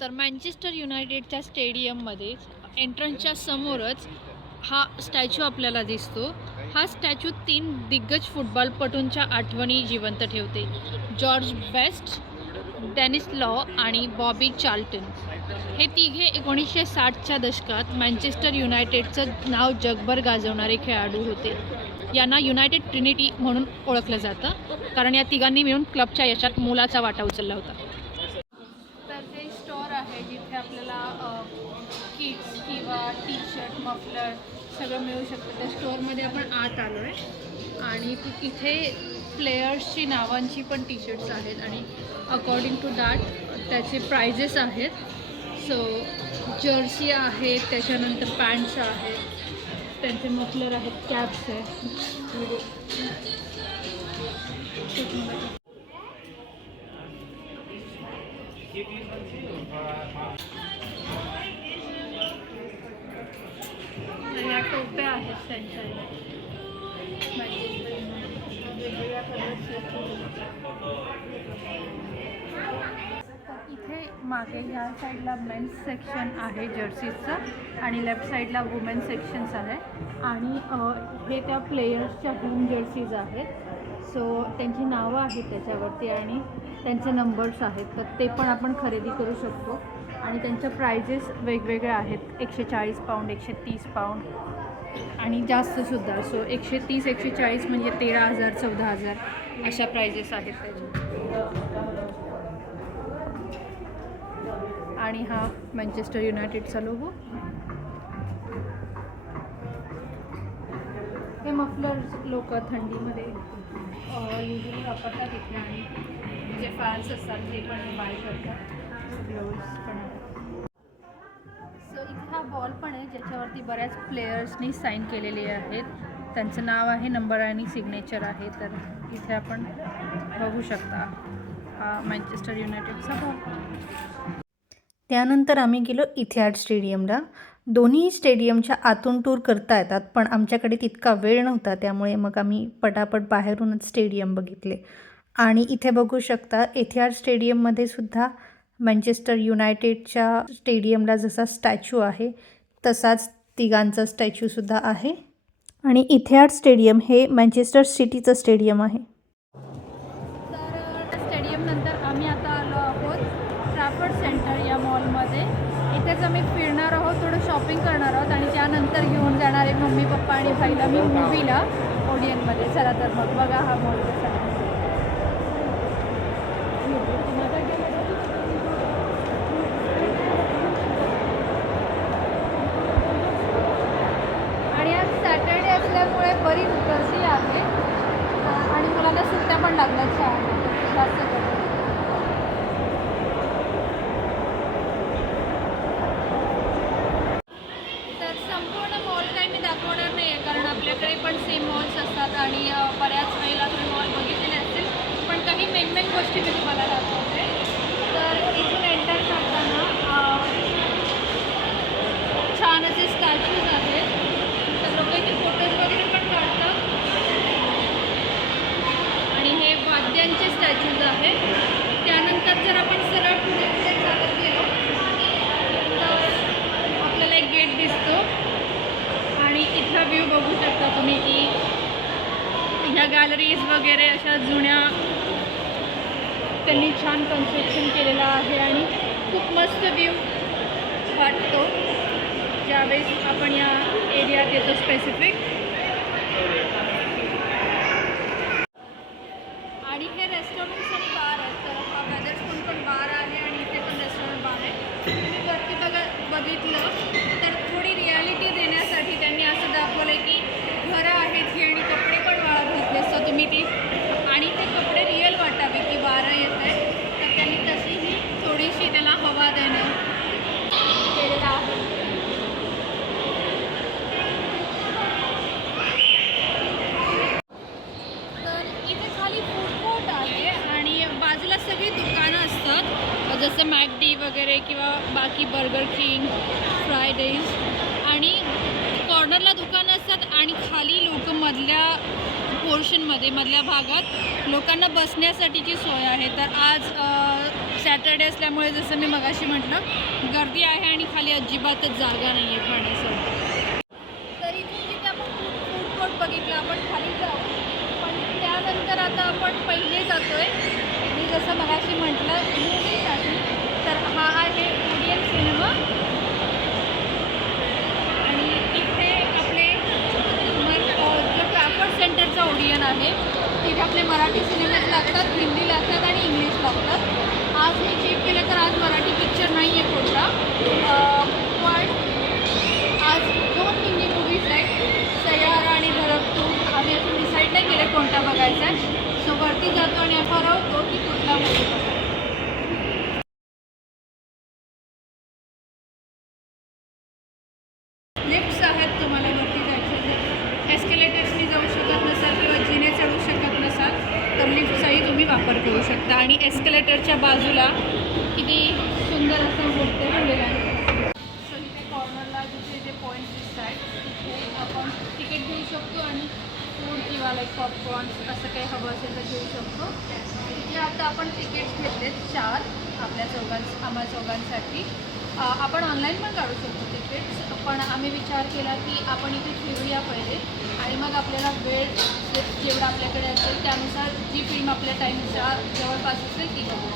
तर मँचेस्टर युनायटेडच्या स्टेडियममध्ये एंट्रन्सच्या समोरच हा स्टॅच्यू आपल्याला दिसतो. हा स्टॅच्यू तीन दिग्गज फुटबॉलपटूंच्या आठवणी जिवंत ठेवते. जॉर्ज बेस्ट डेनिस लॉ आणि बॉबी चार्ल्टन हे तिघे एकोणीसशे साठच्या दशकात मँचेस्टर युनायटेडचं नाव जगभर गाजवणारे खेळाडू होते. यांना युनायटेड ट्रिनिटी म्हणून ओळखलं जातं कारण या तिघांनी मिळून क्लबच्या यशात मोलाचा वाटा उचलला होता. आहे आपल्याला किट्स किंवा टी शर्ट मफलर सगळं मिळू शकतं. त्या स्टोअरमध्ये आपण आत आलो आहे आणि इथे प्लेयर्सची नावांची पण टी शर्ट्स आहेत आणि अकॉर्डिंग टू दॅट त्याचे प्रायझेस आहेत. सो जर्सी आहेत त्याच्यानंतर पॅन्ट्स आहेत त्यांचे मफलर आहेत कॅप्स आहेत. या टोप्या आहेत त्यांच्या. वेगवेगळ्या इथे मागे ह्या साईडला मेन्स सेक्शन आहे जर्सीजचं आणि लेफ्ट साईडला वुमेन सेक्शन्स आहे. आणि हे त्या प्लेयर्सच्या होम जर्सीज आहेत. सो त्यांची नावं आहेत त्याच्यावरती आणि त्यांचे नंबर्स आहेत तर ते पण आपण खरेदी करू शकतो. आणि त्यांच्या प्रायजेस वेगवेगळ्या आहेत. एकशे चाळीस पाऊंड एकशे तीस पाऊंड आणि जास्तसुद्धा सो एकशे तीस एकशे चाळीस म्हणजे तेरा हजार चौदा हजार अशा प्रायजेस आहेत त्याच्या आणि हा मँचेस्टर युनायटेडचा लोगो हे मफलर लोक थंडीमध्ये युजली वापरतात इथे आणि जे फॅन्स असतात ते पण बाय करतात. ग्लोव्स पण आहेत सो इथे हा बॉल पण आहे ज्याच्यावरती बऱ्याच प्लेयर्सनी साईन केलेले आहेत. त्यांचं नाव आहे नंबर आणि सिग्नेचर आहे. तर इथे आपण बघू शकता हा मँचेस्टर युनायटेडचा बॉल त्यानंतर आम्ही गेलो इथिहाड स्टेडियमला. दोन्ही स्टेडियमच्या आतून टूर करता येतात पण आमच्याकडे तितका वेळ नव्हता त्यामुळे मग आम्ही पटापट बाहेरूनच स्टेडियम बघितले. आणि इथे बघू शकता एथियार स्टेडियममध्ये सुद्धा मँचेस्टर युनायटेडच्या स्टेडियमला जसा स्टॅच्यू आहे तसाच तिघांचा स्टॅच्यूसुद्धा आहे. आणि इथिहाड स्टेडियम हे मँचेस्टर सिटीचं स्टेडियम आहे. तर आम्ही आता आलो आहोत ट्रॅफर्ड सेंटर या मॉलमध्ये. इथेच आम्ही फिरणार आहोत थोडं शॉपिंग करणार आहोत आणि त्यानंतर घेऊन जाणार आहे मम्मी पप्पा आणि भाईला मी मूवीला ओडियनमध्ये चला तर मग बघा हा मॉल कसा आहे. आणि आज सॅटर्डे असल्यामुळे बरीच गर्दी आहे आणि मुलांना सुट्ट्या पण लागल्या शाळा जास्त करून तर संपूर्ण मॉल काही मी दाखवणार नाही आहे कारण आपल्याकडे पण सेम मॉल्स असतात आणि अ, बऱ्याच वेळेला तुम्ही मॉल बघितलेले असतील पण काही मेन मेन गोष्टी मी तुम्हाला दाखवते तर इथून एंटर करताना अ, छान असे स्टॅच्यूज आहेत तर लोक इथे फोटोज वगैरे पण काढतात आणि हे वाद्यांचे स्टॅच्यूज त्यानंतर जर आपण सरळ पुढे पुढे चालत गेलो तर आपल्याला एक गेट दिसतो. आणि इथला व्ह्यू बघू शकता तुम्ही की ह्या गॅलरीज वगैरे अशा जुन्या त्यांनी छान कन्स्ट्रक्शन केलेलं आहे आणि खूप मस्त व्ह्यू वाटतो. ज्यावेळेस आपण या एरियात येतो स्पेसिफिक आणि हे रेस्टॉरंट्स आणि बार आहेत तर वेदर्स पण पण बार आहे आणि इथे पण रेस्टॉरंट बार आहे तुम्ही वरती बघा बघितलं तर थोडी रियालिटी देण्यासाठी त्यांनी असं दाखवलं आहे की घरं आहेत ही आणि कपडे पण वाळत घातले सो तुम्ही ती आणि ते कपडे रिअल वाटावे की वारं येत आहे तर त्यांनी तशीही थोडीशी त्याला हवा देणं केलेलं आहे तर इथे खाली फूड कोर्ट आहे आणि बाजूला सगळी दुकानं असतात जसं मॅकडी वगैरे किंवा बाकी बर्गर किंग फ्रायडेज आणि कॉर्नरला दुकानं असतात आणि खाली लोक मधल्या पोर्शनमध्ये मधल्या भागात लोकांना बसण्यासाठीची सोय आहे. तर आज सॅटर्डे असल्यामुळे जसं मी मगाशी म्हटलं गर्दी आहे आणि खाली अजिबातच जागा नाही आहे खाण्यासाठी. तर इथून जिथे आपण फूड कोर्ट बघितलं आपण खाली जाऊ. पण त्यानंतर आता आपण पहिले जातो आहे मी जसं मगाशी म्हटलं मूवीसाठी हा आहे ओडियन सिनेमा आणि इथे आपले मग, अ, जो क्राफर्ड सेंटरचा आहे तिथे आपले मराठी सिनेमे लागतात हिंदी लागतात आणि इंग्लिश लागतात. आज मी चेक केलं तर आज मराठी पिक्चर नाही आहे कोणता अ, पण आज दोन हिंदी मूवीज आहेत सयार आणि धरक टू आम्ही अजून डिसाईड नाही केलं कोणता बघायचा आहे सो वरती जातो आणि ठरवतो की कुठला मूवी बघायचा लिफ्ट्स आहेत तुम्हाला वरती जायचं एस्केलेटर्सनी जाऊ शकत नसाल किंवा जिने चढू शकत नसाल तर लिफ्टचाही तुम्ही वापर करू शकता आणि एस्केलेटरच्या बाजूला किती सुंदर असं मूर्ती ठेवलेलं आहे सो इथे कॉर्नरला जिथे जे पॉईंट दिसत आहेत तिथे आपण तिकीट घेऊ शकतो आणि फूड पॉपकॉर्न्स पॉपकॉर्न असं काही हवं असेल तर घेऊ शकतो. तिथे आता आपण तिकीट्स घेतलेत चार आपल्या चौघां आम्हा चौघांसाठी. आपण ऑनलाईन पण काढू शकतो तिकीट्स पण आम्ही विचार केला की आपण इथे फिरूया पहिले आणि मग आपल्याला वेळ जेवढा आपल्याकडे असेल त्यानुसार जी फिल्म आपल्या टाईमच्या जवळपास असेल ती बघू.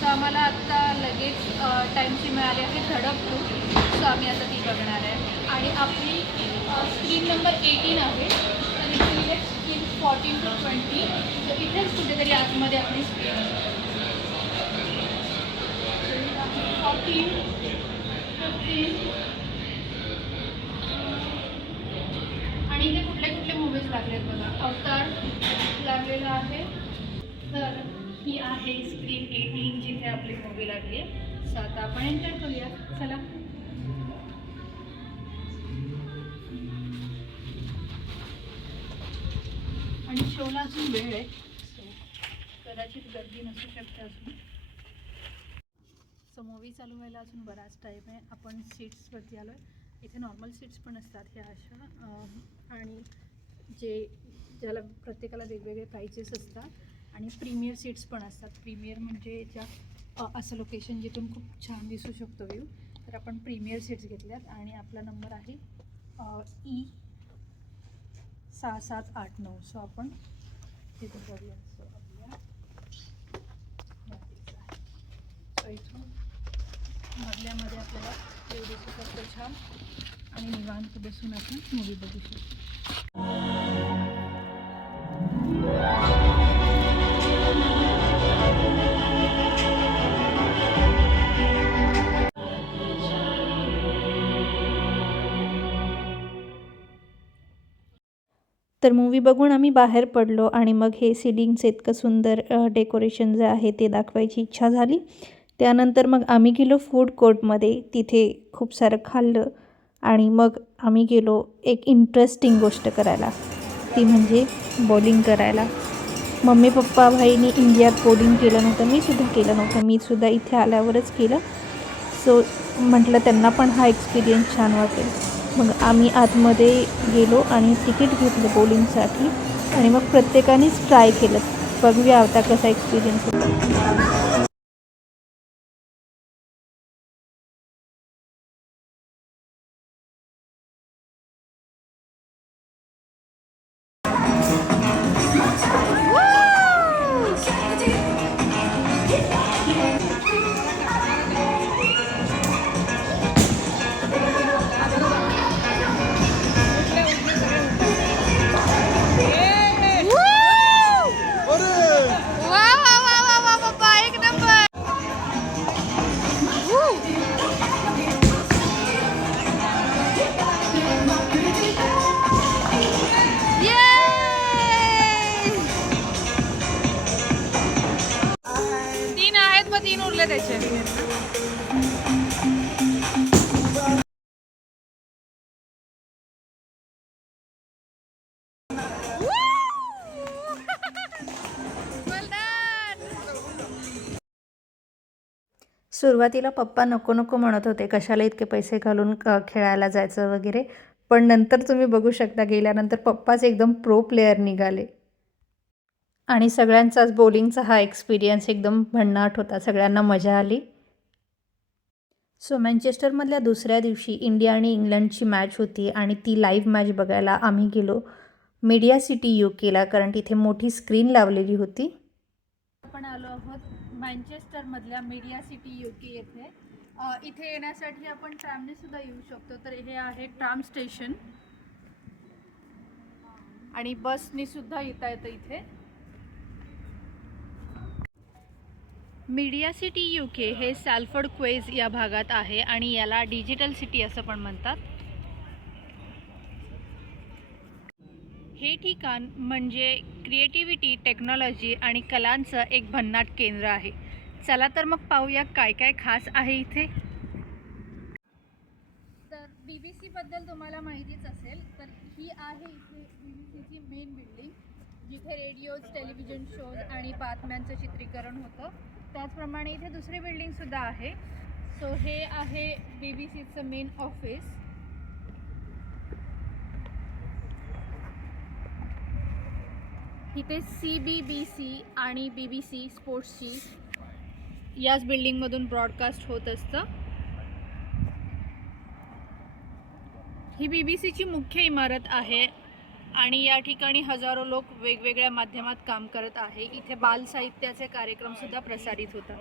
सो आम्हाला आत्ता लगेच टाईमची मिळाली आहे धडक टू सो आम्ही आता ती बघणार आहे. आणि आपली स्क्रीन नंबर एटीन आहे. तर इथे लिहिलं फॉर्टीन टू ट्वेंटी तर इथेच कुठेतरी आतमध्ये आपली स्क्रीन फोर्टीन फिफ्टीन आणि इथे कुठले कुठले मूवीज लागलेत बघा अवतार लागलेला आहे तर ही आहे स्क्रीन एटीन जिथे आपली मूवी लागली आहे सो आता आपण एन्जॉय करूया चला शोला अजून वेळ आहे. सो कदाचित गर्दी नसू शकते अजून. सो मूवी चालू व्हायला अजून बराच टाईम आहे. आपण सीट्सवरती आलो आहे इथे नॉर्मल सीट्स पण असतात ह्या अशा. आणि जे ज्याला प्रत्येकाला वेगवेगळे प्राइजेस असतात. आणि प्रीमियर सीट्स पण असतात. प्रीमियर म्हणजे ज्या असं लोकेशन जिथून खूप छान दिसू शकतो व्ह्यू तर आपण प्रीमियर सीट्स घेतल्यात. आणि आपला नंबर आहे ई सहा सात आठ नऊ. सो आपण इथून मधल्यामध्ये आपल्याला एवढी फक्त छान आणि निवांत बसून आपण मूवी बघू शकतो तर मूवी बघून आम्ही बाहेर पडलो आणि मग हे सिलिंगचं इतकं सुंदर डेकोरेशन जे आहे ते दाखवायची इच्छा झाली. त्यानंतर मग आम्ही गेलो फूड कोर्टमध्ये तिथे खूप सारं खाल्लं आणि मग आम्ही गेलो एक इंटरेस्टिंग गोष्ट करायला. ती म्हणजे बॉलिंग करायला. मम्मी पप्पा भाईनी इंडियात बॉलिंग केलं नव्हतं मी सुद्धा केलं नव्हतं. मी सुद्धा इथे आल्यावरच केलं. सो म्हटलं त्यांना पण हा एक्सपिरियन्स छान वाटेल. मग आम्ही आतमध्ये गेलो आणि तिकीट घेतलं बोलिंगसाठी आणि मग प्रत्येकानेच ट्राय केलं. बघूया आता कसा एक्सपिरियन्स होता. सुरुवातीला पप्पा नको नको म्हणत होते कशाला इतके पैसे घालून क- खेळायला जायचं वगैरे? पण नंतर तुम्ही बघू शकता गेल्यानंतर पप्पाच एकदम प्रो प्लेयर निघाले. आणि सगळ्यांचाच बॉलिंगचा हा एक्सपिरियन्स एकदम भन्नाट होता सगळ्यांना मजा आली. सो मँचेस्टरमधल्या दुसऱ्या दिवशी इंडिया आणि इंग्लंडची मॅच होती आणि ती लाईव्ह मॅच बघायला आम्ही गेलो. मीडिया सिटी यू केला कारण तिथे मोठी स्क्रीन लावलेली होती. आपण आलो आहोत मँचेस्टरमधल्या मीडिया सिटी यू के येथे इथे येण्यासाठी आपण ट्रॅमने सुद्धा येऊ शकतो. तर हे आहे ट्राम स्टेशन. आणि बसनी सुद्धा येता येतं इथे. मीडिया सिटी यू के हे सॅल्फर्ड क्वेज या भागात आहे आणि याला डिजिटल सिटी असं पण म्हणतात. हे ठिकाण म्हणजे क्रिएटिव्हिटी टेक्नॉलॉजी आणि कलांचं एक भन्नाट केंद्र आहे. चला तर मग पाहूया काय काय खास आहे इथे. तर बी बी सीबद्दल तुम्हाला माहितीच असेल तर ही आहे इथे बी बी सीची मेन बिल्डिंग जिथे रेडिओज टेलिव्हिजन शोज आणि बातम्यांचं चित्रीकरण होतं. त्याचप्रमाणे इथे दुसरी बिल्डिंगसुद्धा आहे. सो हे आहे बी बी सीचं मेन ऑफिस इथे सी बी बी सी आणि बी बी सी स्पोर्ट्सची याच बिल्डिंगमधून ब्रॉडकास्ट होत असतं. ही बी बी सीची मुख्य इमारत आहे आणि या ठिकाणी हजारो लोक वेगवेगळ्या माध्यमात काम करत आहे. इथे बाल साहित्याचे कार्यक्रमसुद्धा प्रसारित होतात.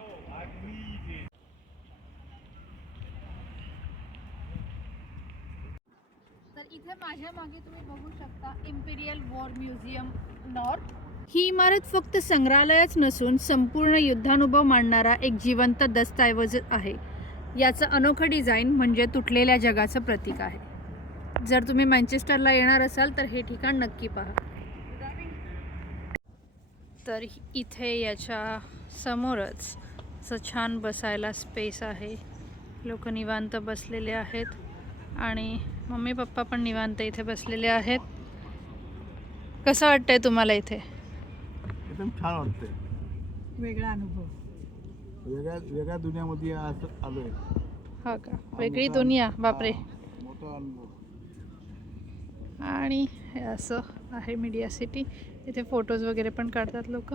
इथे माझ्या मागे तुम्ही बघू शकता इम्पिरियल वॉर म्युझियम नॉर्थ ही इमारत फक्त संग्रहालयच नसून संपूर्ण युद्धानुभव मांडणारा एक जिवंत दस्तऐवज आहे. याचं अनोखं डिझाईन म्हणजे तुटलेल्या जगाचं प्रतीक आहे. जर तुम्ही मँचेस्टरला येणार असाल तर हे ठिकाण नक्की पहा. तर इथे याच्या समोरच असं छान बसायला स्पेस आहे. लोक निवांत बसलेले आहेत. आणि मम्मी पप्पा पण निवांत इथे बसलेले आहेत. कसं वाटतंय तुम्हाला इथे? एकदम छान वाटतंय. वेगळा अनुभव. वेगळ्या वेगळ्या दुनियामध्ये असं आलोय. हा का? वेगळी दुनिया बापरे. हा, मोठा अनुभव. आणि हे असं आहे मीडिया सिटी इथे फोटोज वगैरे पण काढतात लोक.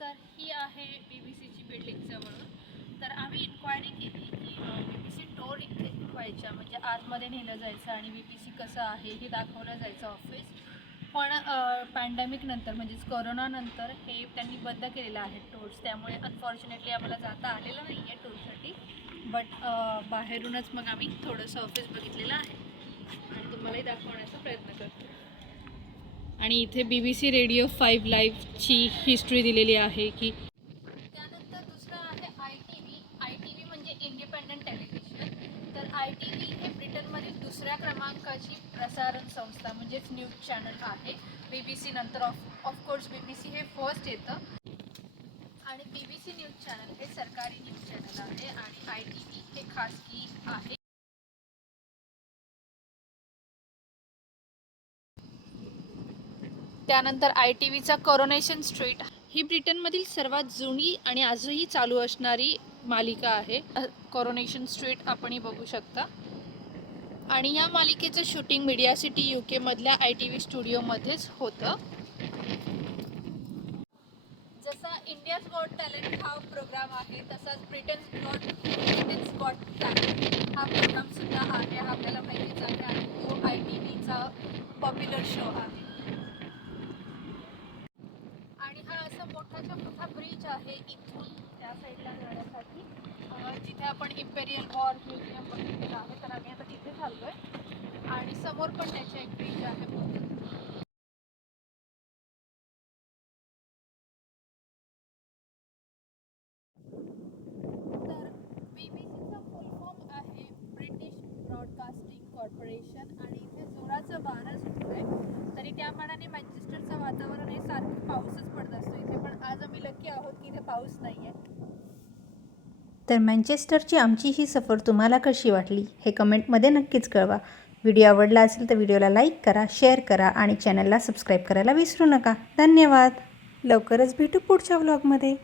तर ही आहे बी बी सीची बिल्डिंग जवळून तर आम्ही इन्क्वायरी केली की बी बी सी टोर इथे व्हायच्या म्हणजे आतमध्ये नेलं जायचं आणि बी बी सी कसं आहे हे दाखवलं जायचं ऑफिस पण पॅन्डेमिक नंतर म्हणजेच करोनानंतर हे त्यांनी बंद केलेलं आहे टूर्स त्यामुळे अनफॉर्च्युनेटली आम्हाला जाता आलेलं नाही आहे टूरसाठी बट बाहेरूनच मग आम्ही थोडंसं ऑफिस बघितलेलं आहे. आणि तुम्हालाही दाखवण्याचा प्रयत्न करतो. आणि इथे B B C radio five लाईव्हची history दिलेली आहे की त्यानंतर दुसरं आहे I T V I T V म्हणजे इंडिपेंडंट टेलिव्हिजन तर आय टी व्ही हे ब्रिटनमधील दुसऱ्या क्रमांकाची प्रसारण संस्था म्हणजेच न्यूज चॅनल आहे बी बी सी नंतर of of course B B C test येतं. आणि B B C news channel हे सरकारी न्यूज चॅनल आहे आणि आय टी व्ही हे खासगी आहे. त्यानंतर आय टी व्हीचा कोरोनेशन स्ट्रीट ही ब्रिटनमधील सर्वात जुनी आणि आजही चालू असणारी मालिका आहे. कोरोनेशन स्ट्रीट आपणही बघू शकता. आणि या मालिकेचं शूटिंग मीडिया सिटी यू केमधल्या आय टी व्ही स्टुडिओमध्येच होतं. जसा इंडियाज गॉट टॅलेंट हा प्रोग्राम आहे तसाच Britain's got Britain's got talent हा प्रोग्राम सुद्धा आहे हा आपल्याला माहितीच आहे. आणि तो आय टी व्हीचा पॉप्युलर शो आहे. आणि हा असा मोठाच्या मोठा ब्रिज आहे इथून त्या साईडला जाण्यासाठी जिथे आपण इम्पेरियल वॉर म्युझियम बघितलेलं आहे तर आम्ही आता तिथे चाललो आहे आणि समोर पण त्याचे एक ब्रिज आहे. मोठं. तर बी बी सीचा फुल फॉर्म आहे ब्रिटिश ब्रॉडकास्टिंग कॉर्पोरेशन आणि इथे जोराचं वारं सुरू आहे तरी त्या मानाने मॅन्चेस्टरचं वातावरण हे सारखं पाऊसच पडत असतो. इथे पण आज आम्ही लकी आहोत की इथे पाऊस नाही आहे तर मँचेस्टरची आमची ही सफर तुम्हाला कशी वाटली? हे कमेंटमध्ये नक्कीच कळवा. व्हिडिओ आवडला असेल तर व्हिडिओला लाईक करा शेअर करा आणि चॅनलला सबस्क्राईब करायला विसरू नका. धन्यवाद. लवकरच भेटू पुढच्या व्लॉगमध्ये